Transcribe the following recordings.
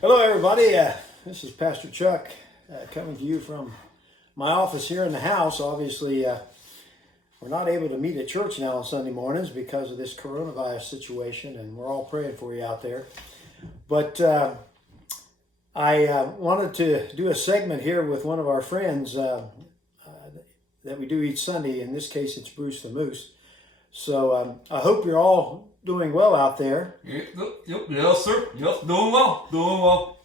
Hello, everybody. This is Pastor Chuck coming to you from my office here in the house. Obviously, we're not able to meet at church now on Sunday mornings because of this coronavirus situation, and we're all praying for you out there. But I wanted to do a segment here with one of our friends that we do each Sunday. In this case, it's Bruce the Moose. So I hope you're all doing well out there. Yep, yes, sir. Yep, doing well.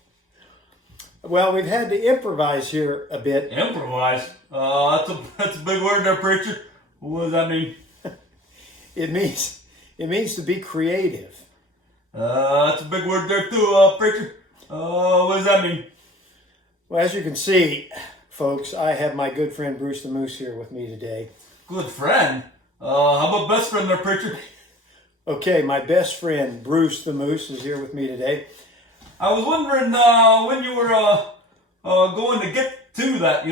Well, we've had to improvise here a bit. Improvise? That's a big word there, preacher. What does that mean? It means to be creative. That's a big word there too, preacher. What does that mean? Well, as you can see, folks, I have my good friend Bruce the Moose here with me today. Good friend? How about best friend there, preacher? Okay, my best friend Bruce the Moose is here with me today. I was wondering when you were going to get to that,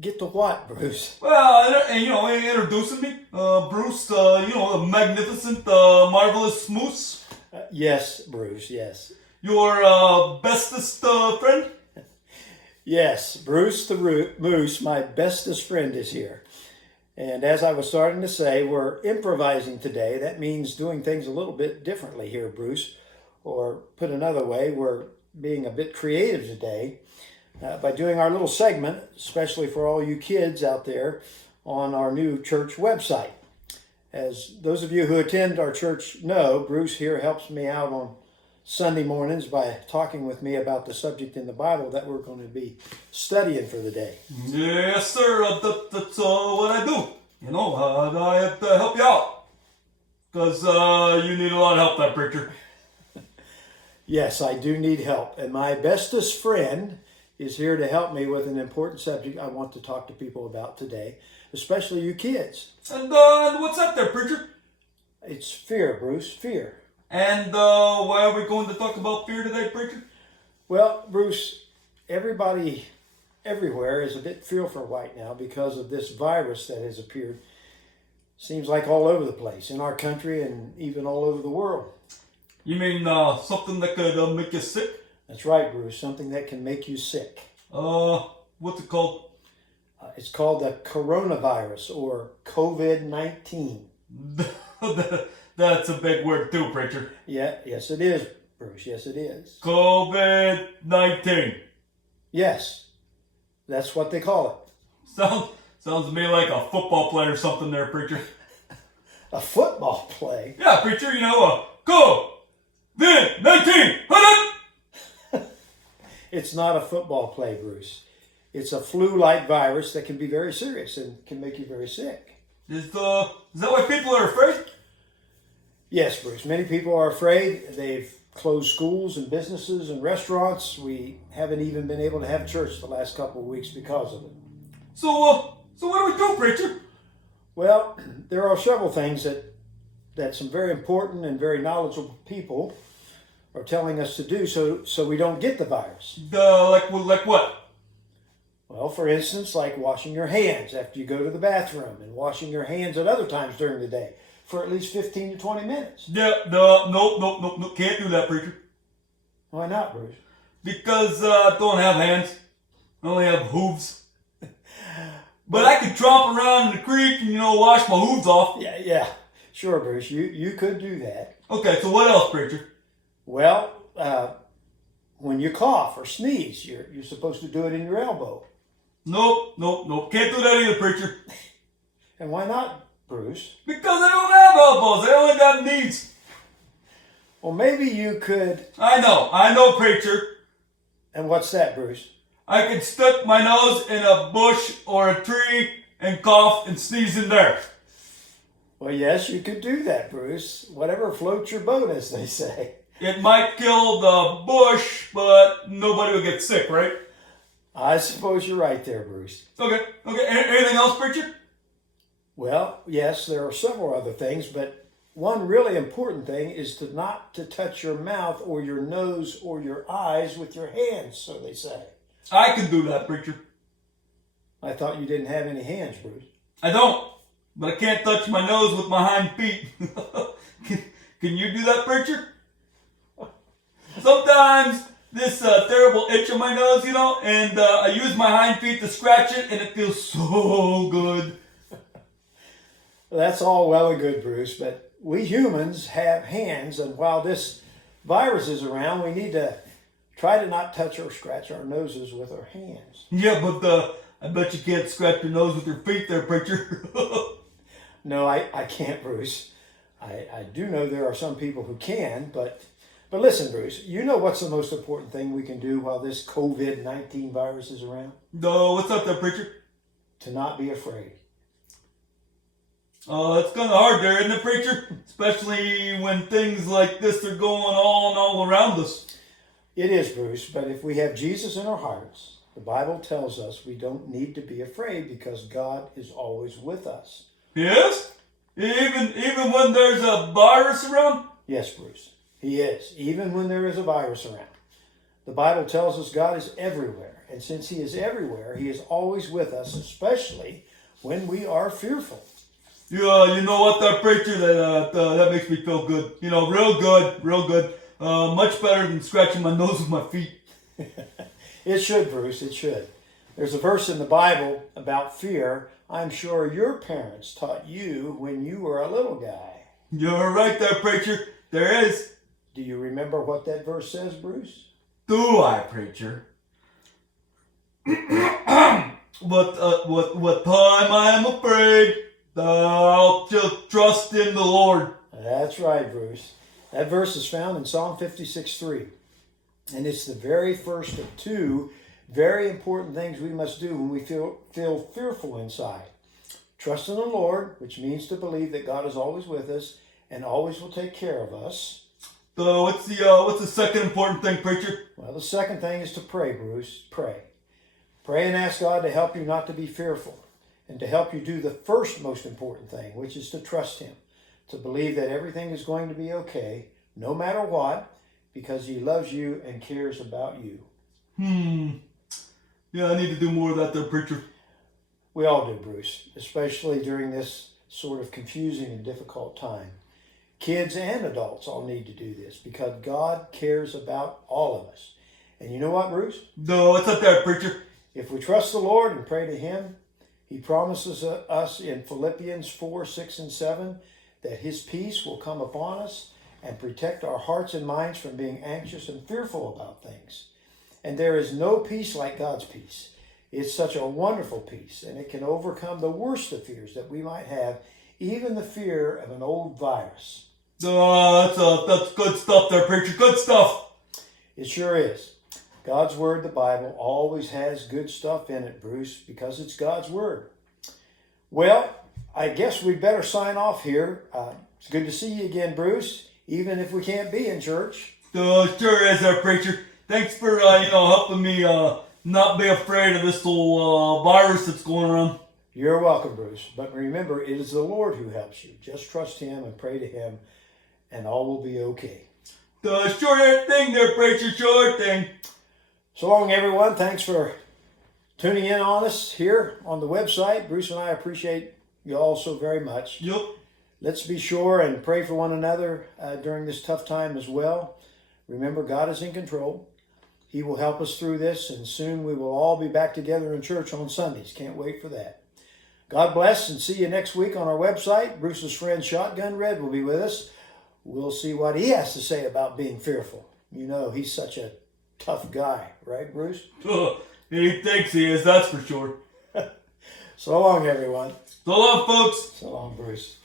Get to what, Bruce? Well, introducing me, Bruce, the magnificent, marvelous Moose. Yes, Bruce, yes. Your bestest friend? Yes, Bruce the Moose, my bestest friend, is here. And as I was starting to say, we're improvising today. That means doing things a little bit differently here, Bruce. Or put another way, we're being a bit creative today by doing our little segment, especially for all you kids out there, on our new church website. As those of you who attend our church know, Bruce here helps me out on Sunday mornings by talking with me about the subject in the Bible that we're going to be studying for the day. Yes, sir. That's what I do. I have to help you out. Because you need a lot of help, that preacher. Yes, I do need help. And my bestest friend is here to help me with an important subject I want to talk to people about today, especially you kids. And what's that there, preacher? It's fear, Bruce, fear. And why are we going to talk about fear today, preacher? Well, Bruce, everybody everywhere is a bit fearful right now because of this virus that has appeared. Seems like all over the place, in our country and even all over the world. You mean something that could make you sick? That's right, Bruce, something that can make you sick. What's it called? It's called the coronavirus, or COVID-19. That's a big word too, preacher. Yes it is, Bruce, yes it is. COVID-19. Yes, that's what they call it. Sounds to me like a football play or something there, preacher. A football play? Yeah, preacher, COVID-19. It's not a football play, Bruce. It's a flu-like virus that can be very serious and can make you very sick. Is that why people are afraid? Yes, Bruce. Many people are afraid. They've closed schools and businesses and restaurants. We haven't even been able to have church the last couple of weeks because of it. So what do we do, preacher? Well, there are several things that some very important and very knowledgeable people are telling us to do so we don't get the virus. Like what? Well, for instance, like washing your hands after you go to the bathroom and washing your hands at other times during the day for at least 15 to 20 minutes. Nope, can't do that, preacher. Why not, Bruce? Because I don't have hands. I only have hooves. But I could tromp around in the creek and, wash my hooves off. Yeah. Sure, Bruce. You could do that. Okay, so what else, preacher? Well, when you cough or sneeze, you're supposed to do it in your elbow. Nope. Can't do that either, preacher. And why not, Bruce? Because I don't have elbows. I only got knees. Well, maybe you could... I know, preacher. And what's that, Bruce? I could stick my nose in a bush or a tree and cough and sneeze in there. Well, yes, you could do that, Bruce. Whatever floats your boat, as they say. It might kill the bush, but nobody will get sick, right? I suppose you're right there, Bruce. Okay. Anything else, preacher? Well, yes, there are several other things, but one really important thing is not to touch your mouth or your nose or your eyes with your hands, so they say. I can do that, preacher. I thought you didn't have any hands, Bruce. I don't, but I can't touch my nose with my hind feet. Can you do that, preacher? Sometimes this terrible itch on my nose, and I use my hind feet to scratch it, and it feels so good. That's all well and good, Bruce, but we humans have hands, and while this virus is around, we need to try to not touch or scratch our noses with our hands. Yeah, but I bet you can't scratch your nose with your feet there, preacher. No, I can't, Bruce. I do know there are some people who can, but listen, Bruce, you know what's the most important thing we can do while this COVID-19 virus is around? No, what's up there, preacher? To not be afraid. It's kind of hard there, isn't it, preacher? Especially when things like this are going on all around us. It is, Bruce, but if we have Jesus in our hearts, the Bible tells us we don't need to be afraid because God is always with us. Yes? Even when there's a virus around? Yes, Bruce, He is, even when there is a virus around. The Bible tells us God is everywhere, and since He is everywhere, He is always with us, especially when we are fearful. Yeah, you know what, that preacher, that makes me feel good. Real good. Much better than scratching my nose with my feet. It should, Bruce, it should. There's a verse in the Bible about fear I'm sure your parents taught you when you were a little guy. You're right there, preacher. There is. Do you remember what that verse says, Bruce? Do I, preacher? What time I am afraid, I'll just trust in the Lord. That's right, Bruce. That verse is found in Psalm 56:3. And it's the very first of two very important things we must do when we feel fearful inside. Trust in the Lord, which means to believe that God is always with us and always will take care of us. So what's the second important thing, preacher? Well, the second thing is to pray, Bruce. Pray. Pray and ask God to help you not to be fearful and to help you do the first most important thing, which is to trust Him, to believe that everything is going to be okay, no matter what, because He loves you and cares about you. Yeah, I need to do more of that there, preacher. We all do, Bruce, especially during this sort of confusing and difficult time. Kids and adults all need to do this because God cares about all of us. And you know what, Bruce? No, what's up there, preacher? If we trust the Lord and pray to Him, He promises us in Philippians 4:6 and 7 that His peace will come upon us and protect our hearts and minds from being anxious and fearful about things. And there is no peace like God's peace. It's such a wonderful peace, and it can overcome the worst of fears that we might have, even the fear of an old virus. That's good stuff there, preacher. Good stuff. It sure is. God's Word, the Bible, always has good stuff in it, Bruce, because it's God's Word. Well, I guess we'd better sign off here. It's good to see you again, Bruce, even if we can't be in church. Sure is there, preacher. Thanks for, helping me not be afraid of this little virus that's going around. You're welcome, Bruce. But remember, it is the Lord who helps you. Just trust Him and pray to Him, and all will be okay. Sure thing there, preacher. Sure thing. So long, everyone. Thanks for tuning in on us here on the website. Bruce and I appreciate you all so very much. Yep. Let's be sure and pray for one another during this tough time as well. Remember, God is in control. He will help us through this, and soon we will all be back together in church on Sundays. Can't wait for that. God bless, and see you next week on our website. Bruce's friend Shotgun Red will be with us. We'll see what he has to say about being fearful. You know, he's such a tough guy, right, Bruce? He thinks he is, that's for sure. So long, everyone. So long, folks. So long, Bruce.